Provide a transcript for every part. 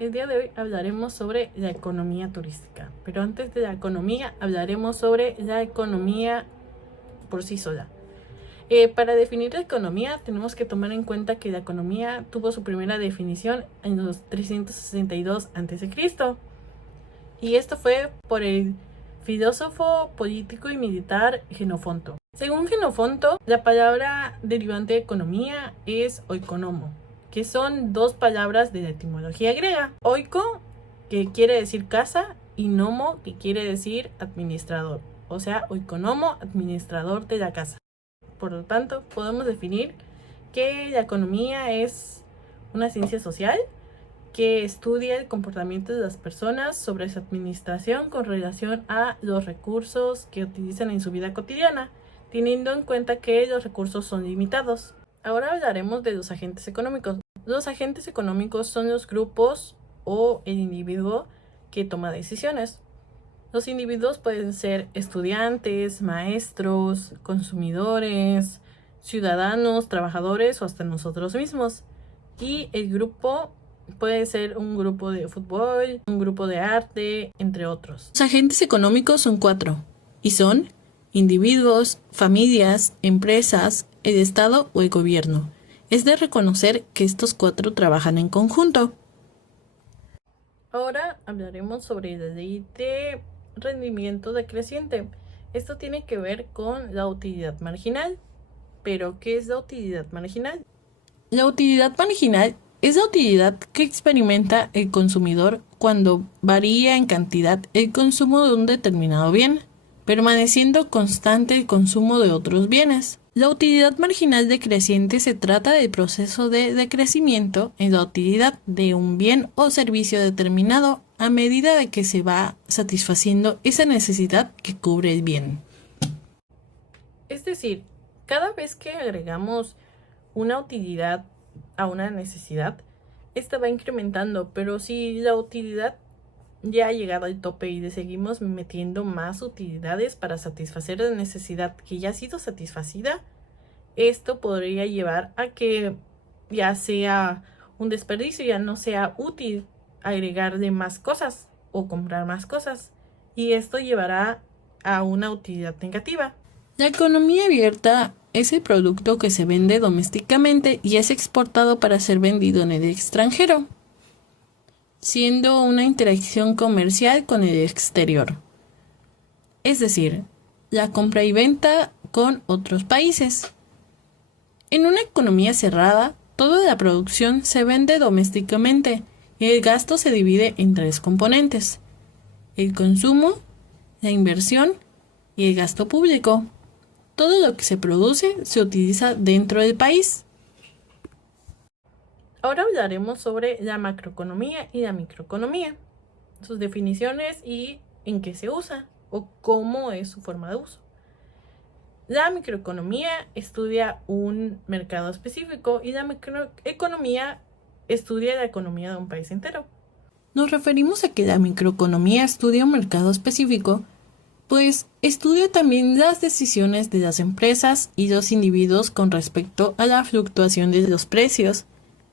el día de hoy hablaremos sobre la economía turística, pero antes de la economía hablaremos sobre la economía por sí sola. Para definir la economía tenemos que tomar en cuenta que la economía tuvo su primera definición en los 362 a.C. y esto fue por el filósofo, político y militar Jenofonto. Según Jenofonto, la palabra derivante de economía es oikonomo, que son dos palabras de la etimología griega. Oiko, que quiere decir casa, y nomo, que quiere decir administrador. O sea, oikonomo, administrador de la casa. Por lo tanto, podemos definir que la economía es una ciencia social que estudia el comportamiento de las personas sobre su administración con relación a los recursos que utilizan en su vida cotidiana, teniendo en cuenta que los recursos son limitados. Ahora hablaremos de los agentes económicos. Los agentes económicos son los grupos o el individuo que toma decisiones. Los individuos pueden ser estudiantes, maestros, consumidores, ciudadanos, trabajadores o hasta nosotros mismos. Y el grupo puede ser un grupo de fútbol, un grupo de arte, entre otros. Los agentes económicos son 4 y son individuos, familias, empresas, el Estado o el gobierno. Es de reconocer que estos 4 trabajan en conjunto. Ahora hablaremos sobre la ley de rendimiento decreciente. Esto tiene que ver con la utilidad marginal. ¿Pero qué es la utilidad marginal? La utilidad marginal es la utilidad que experimenta el consumidor cuando varía en cantidad el consumo de un determinado bien, permaneciendo constante el consumo de otros bienes. La utilidad marginal decreciente se trata del proceso de decrecimiento en la utilidad de un bien o servicio determinado a medida de que se va satisfaciendo esa necesidad que cubre el bien. Es decir, cada vez que agregamos una utilidad a una necesidad, esta va incrementando, pero si la utilidad ya ha llegado al tope y le seguimos metiendo más utilidades para satisfacer la necesidad que ya ha sido satisfacida, esto podría llevar a que ya sea un desperdicio, ya no sea útil agregarle más cosas o comprar más cosas, y esto llevará a una utilidad negativa. La economía abierta es el producto que se vende domésticamente y es exportado para ser vendido en el extranjero, siendo una interacción comercial con el exterior. Es decir, la compra y venta con otros países. En una economía cerrada, toda la producción se vende domésticamente y el gasto se divide en 3 componentes: el consumo, la inversión y el gasto público. Todo lo que se produce se utiliza dentro del país. Ahora hablaremos sobre la macroeconomía y la microeconomía, sus definiciones y en qué se usa o cómo es su forma de uso. La microeconomía estudia un mercado específico y la macroeconomía estudia la economía de un país entero. Nos referimos a que la microeconomía estudia un mercado específico, pues estudia también las decisiones de las empresas y los individuos con respecto a la fluctuación de los precios,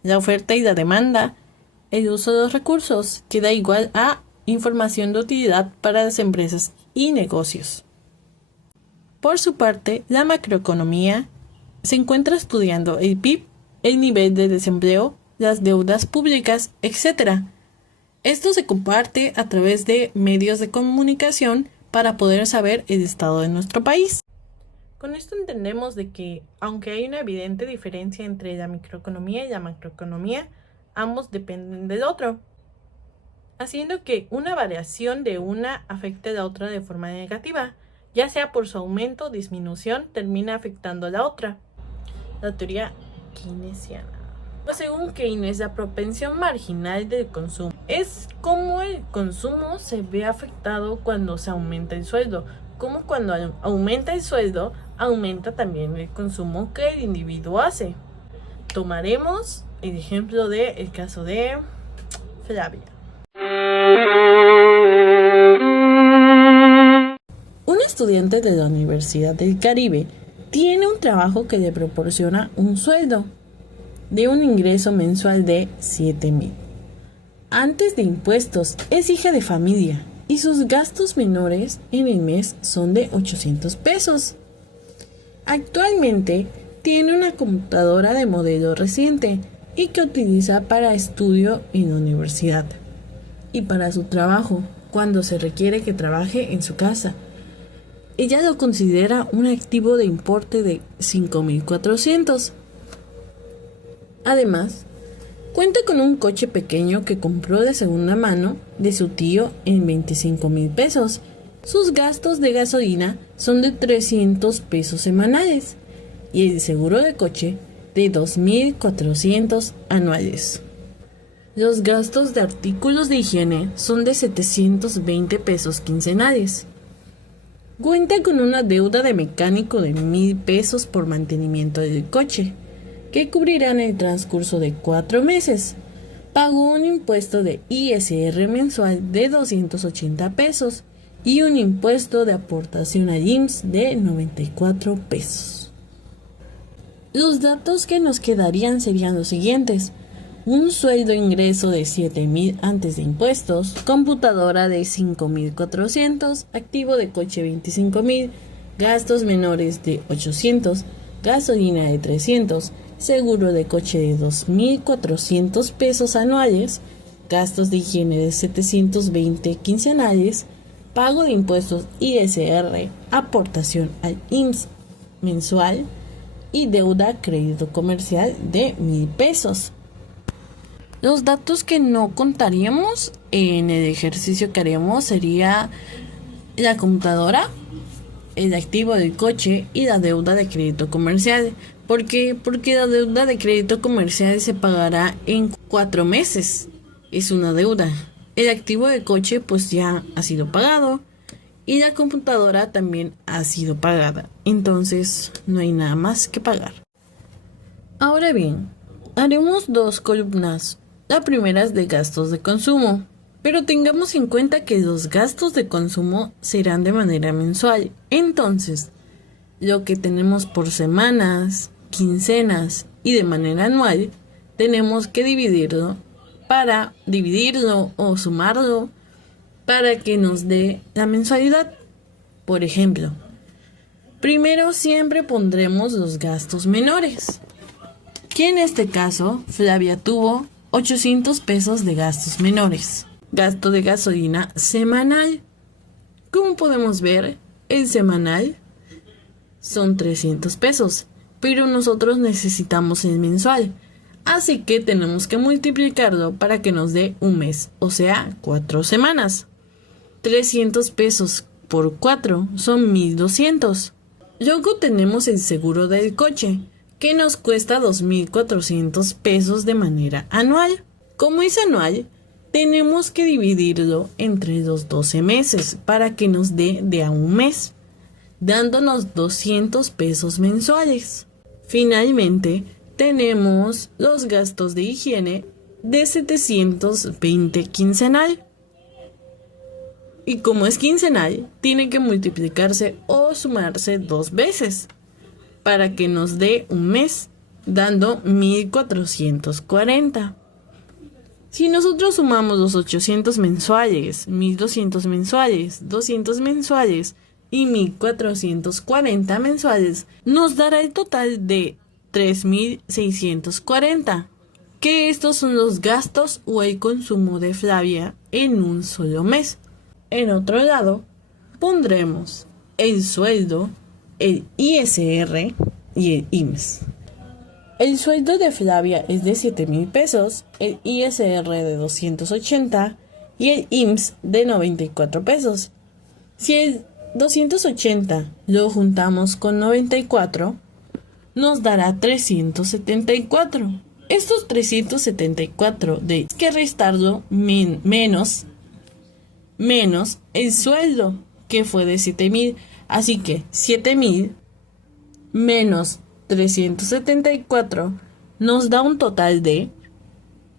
la oferta y la demanda, el uso de los recursos, que da igual a información de utilidad para las empresas y negocios. Por su parte, la macroeconomía se encuentra estudiando el PIB, el nivel de desempleo, las deudas públicas, etc. Esto se comparte a través de medios de comunicación para poder saber el estado de nuestro país. Con esto entendemos de que, aunque hay una evidente diferencia entre la microeconomía y la macroeconomía, ambos dependen del otro, haciendo que una variación de una afecte a la otra de forma negativa, ya sea por su aumento o disminución, termina afectando a la otra. La teoría keynesiana. Pues según Keynes, la propensión marginal del consumo es cómo el consumo se ve afectado cuando se aumenta el sueldo, como cuando aumenta el sueldo, aumenta también el consumo que el individuo hace. Tomaremos el ejemplo del caso de Flavia. Un estudiante de la Universidad del Caribe tiene un trabajo que le proporciona un sueldo de un ingreso mensual de 7,000. antes de impuestos, es hija de familia y sus gastos menores en el mes son de 800 pesos. Actualmente tiene una computadora de modelo reciente y que utiliza para estudio en la universidad y para su trabajo cuando se requiere que trabaje en su casa. Ella lo considera un activo de importe de 5.400. Además, cuenta con un coche pequeño que compró de segunda mano de su tío en 25,000 pesos. Sus gastos de gasolina son de 300 pesos semanales y el seguro de coche de 2.400 anuales. Los gastos de artículos de higiene son de 720 pesos quincenales. Cuenta con una deuda de mecánico de 1.000 pesos por mantenimiento del coche, que cubrirá en el transcurso de 4 meses. Pagó un impuesto de ISR mensual de 280 pesos y un impuesto de aportación al IMSS de 94 pesos. Los datos que nos quedarían serían los siguientes: un sueldo ingreso de 7,000 antes de impuestos, computadora de 5,400, activo de coche 25,000, gastos menores de 800, gasolina de 300, seguro de coche de 2.400 pesos anuales, gastos de higiene de 720 quincenales, pago de impuestos ISR, aportación al IMSS mensual y deuda crédito comercial de 1,000 pesos. Los datos que no contaríamos en el ejercicio que haremos sería la computadora, el activo del coche y la deuda de crédito comercial. ¿Por qué? Porque la deuda de crédito comercial se pagará en 4 meses. Es una deuda. El activo del coche pues ya ha sido pagado y la computadora también ha sido pagada. Entonces no hay nada más que pagar. Ahora bien, haremos 2 columnas. La primera es de gastos de consumo, pero tengamos en cuenta que los gastos de consumo serán de manera mensual. Entonces, lo que tenemos por semanas, quincenas y de manera anual, tenemos que dividirlo o sumarlo para que nos dé la mensualidad. Por ejemplo, primero siempre pondremos los gastos menores, que en este caso Flavia tuvo 800 pesos de gastos menores. Gasto de gasolina semanal. Como podemos ver, el semanal son 300 pesos, pero nosotros necesitamos el mensual. Así que tenemos que multiplicarlo para que nos dé un mes, o sea, 4 semanas. 300 pesos por 4 son 1.200. Luego tenemos el seguro del coche, que nos cuesta 2.400 pesos de manera anual. Como es anual, tenemos que dividirlo entre los 12 meses para que nos dé de a un mes, dándonos 200 pesos mensuales. Finalmente, tenemos los gastos de higiene de 720 quincenal. Y como es quincenal, tiene que multiplicarse o sumarse 2 veces para que nos dé un mes, dando 1.440. Si nosotros sumamos los 800 mensuales, 1.200 mensuales, 200 mensuales y 1.440 mensuales, nos dará el total de 3.640, que estos son los gastos o el consumo de Flavia en un solo mes. En otro lado, pondremos el sueldo, el ISR y el IMSS. El sueldo de Flavia es de 7,000 pesos, el ISR de 280 y el IMSS de 94 pesos. Si el 280 lo juntamos con 94, nos dará 374. Estos 374 de que restarlo menos el sueldo, que fue de 7,000. Así que 7,000 menos 374 nos da un total de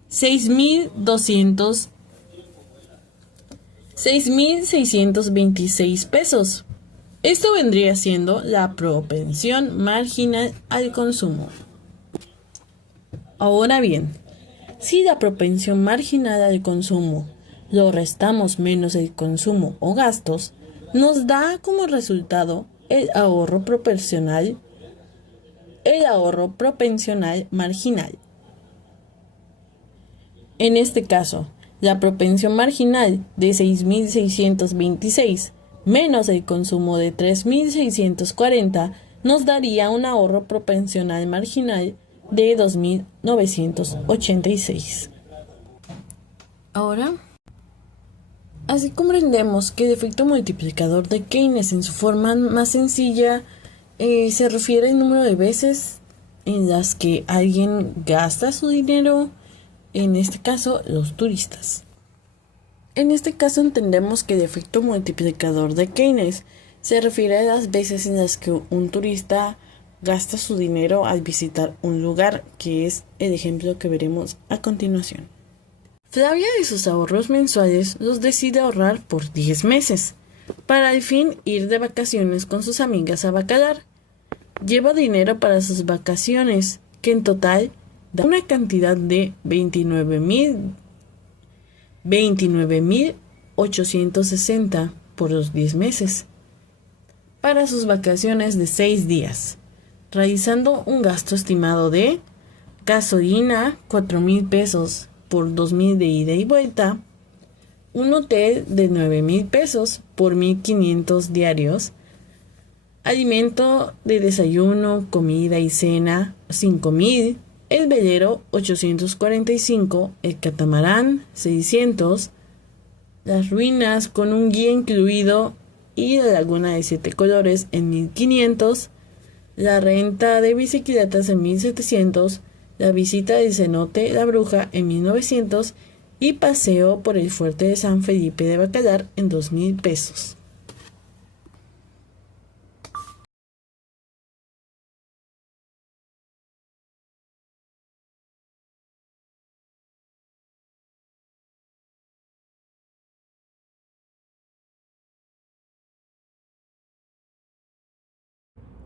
6,626 pesos. Esto vendría siendo la propensión marginal al consumo. Ahora bien, Si la propensión marginal al consumo lo restamos menos el consumo o gastos, nos da como resultado el ahorro propensional marginal. En este caso, la propensión marginal de 6.626 menos el consumo de 3.640 nos daría un ahorro propensional marginal de 2.986. Ahora, así comprendemos que el efecto multiplicador de Keynes en su forma más sencilla se refiere al número de veces en las que alguien gasta su dinero, en este caso los turistas. En este caso entendemos que el efecto multiplicador de Keynes se refiere a las veces en las que un turista gasta su dinero al visitar un lugar, que es el ejemplo que veremos a continuación. Flavia de sus ahorros mensuales los decide ahorrar por 10 meses, para al fin ir de vacaciones con sus amigas a Bacalar. Lleva dinero para sus vacaciones, que en total da una cantidad de 29.860 por los 10 meses, para sus vacaciones de 6 días, realizando un gasto estimado de gasolina 4,000 pesos por 2,000 de ida y vuelta, un hotel de 9,000 pesos por 1,500 diarios, alimento de desayuno, comida y cena 5,000, el velero 845, el catamarán 600, las ruinas con un guía incluido y la laguna de 7 colores en 1,500, la renta de bicicletas en 1,700, la visita del cenote La Bruja en 1,900 y paseo por el fuerte de San Felipe de Bacalar en 2,000 pesos.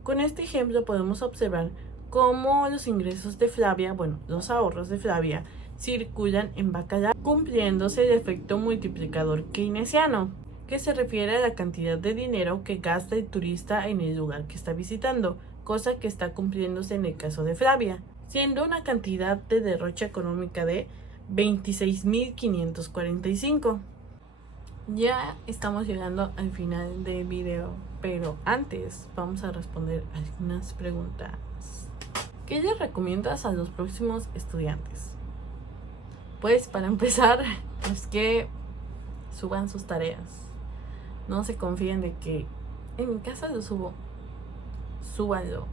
Con este ejemplo podemos observar cómo los ingresos de Flavia, los ahorros de Flavia, circulan en Bacalar, cumpliéndose el efecto multiplicador keynesiano, que se refiere a la cantidad de dinero que gasta el turista en el lugar que está visitando, cosa que está cumpliéndose en el caso de Flavia, siendo una cantidad de derroche económica de 26.545. Ya estamos llegando al final del video, pero antes vamos a responder algunas preguntas. ¿Qué les recomiendas a los próximos estudiantes? Pues para empezar, es que suban sus tareas. No se confíen de que en mi casa lo subo. Súbanlo.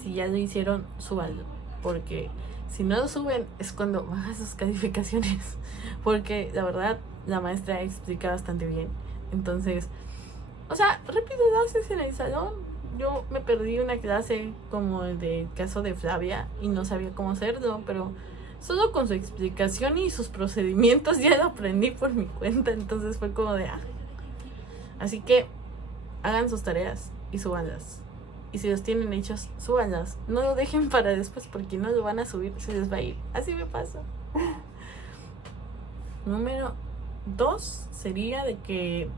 Si ya lo hicieron, súbanlo. Porque si no lo suben es cuando bajan sus calificaciones. Porque la verdad, la maestra explica bastante bien. Entonces, rápido lo haces en el salón. Yo me perdí una clase como el del caso de Flavia y no sabía cómo hacerlo, pero solo con su explicación y sus procedimientos ya lo aprendí por mi cuenta. Entonces fue como de Así que hagan sus tareas y súbanlas. Y si los tienen hechos, súbanlas. No lo dejen para después porque no lo van a subir, se les va a ir. Así me pasa. Número 2 sería de que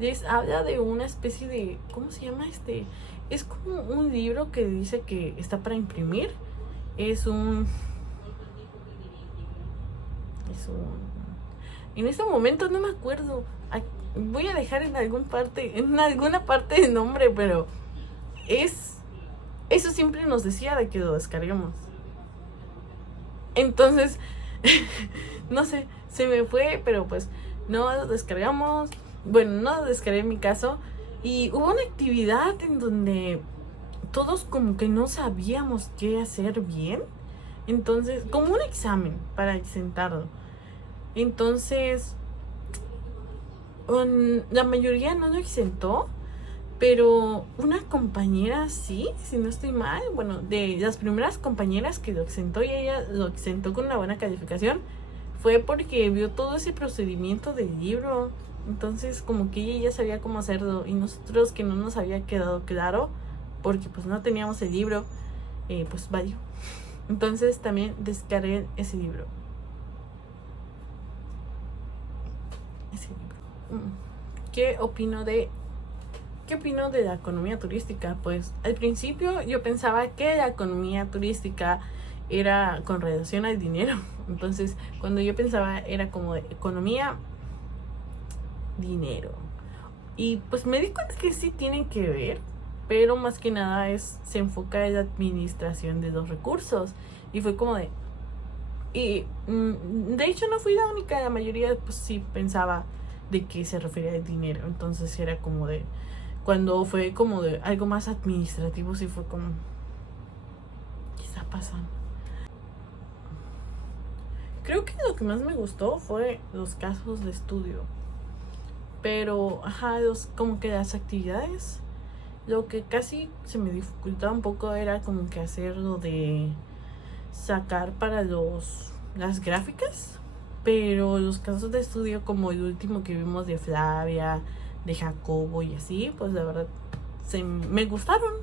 les habla de una especie de, ¿cómo se llama este? Es como un libro que dice que está para imprimir. En este momento no me acuerdo. Voy a dejar en alguna parte el nombre, pero eso siempre nos decía de que lo descarguemos. Entonces, no sé, se me fue, pero pues no lo descargamos. Bueno, no lo descargué en mi caso. Y hubo una actividad en donde todos como que no sabíamos qué hacer bien. Entonces, como un examen para exentarlo. Entonces, la mayoría no lo exentó, pero una compañera sí, si no estoy mal. De las primeras compañeras que lo exentó y ella lo exentó con una buena calificación, fue porque vio todo ese procedimiento del libro. Entonces como que ella ya sabía cómo hacerlo y nosotros, que no nos había quedado claro porque pues no teníamos el libro, pues valió. Entonces también descargué ese libro. ¿Qué opino de la economía turística? Pues al principio yo pensaba que la economía turística era con relación al dinero. Entonces cuando yo pensaba era como de economía, dinero. Y pues me di cuenta que sí tienen que ver, pero más que nada se enfoca en la administración de los recursos. Y fue como de... Y de hecho no fui la única, la mayoría pues sí pensaba de que se refería al dinero. Entonces era como de... Cuando fue como de algo más administrativo, sí fue como... ¿Qué está pasando? Creo que lo que más me gustó fue los casos de estudio. Pero, como que las actividades, lo que casi se me dificultaba un poco era como que hacer lo de sacar para las gráficas. Pero los casos de estudio, como el último que vimos de Flavia, de Jacobo y así, pues la verdad me gustaron.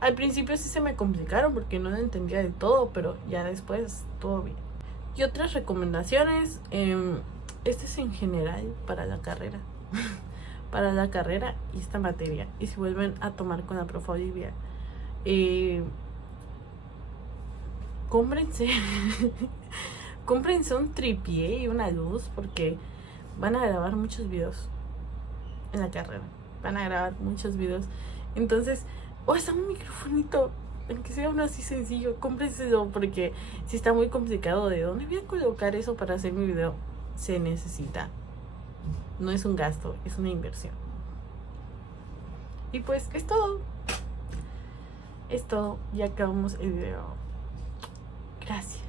Al principio sí se me complicaron porque no lo entendía de todo, pero ya después todo bien. Y otras recomendaciones, este es en general para la carrera. Para la carrera y esta materia. Y si vuelven a tomar con la profe Olivia, cómprense cómprense un tripié y una luz, porque van a grabar muchos videos en la carrera. Van a grabar muchos videos. Entonces, está un microfonito, aunque sea uno así sencillo, cómprenselo, porque si está muy complicado de dónde voy a colocar eso para hacer mi video, se necesita. No es un gasto, es una inversión. Y pues es todo. Es todo. Ya acabamos el video. Gracias.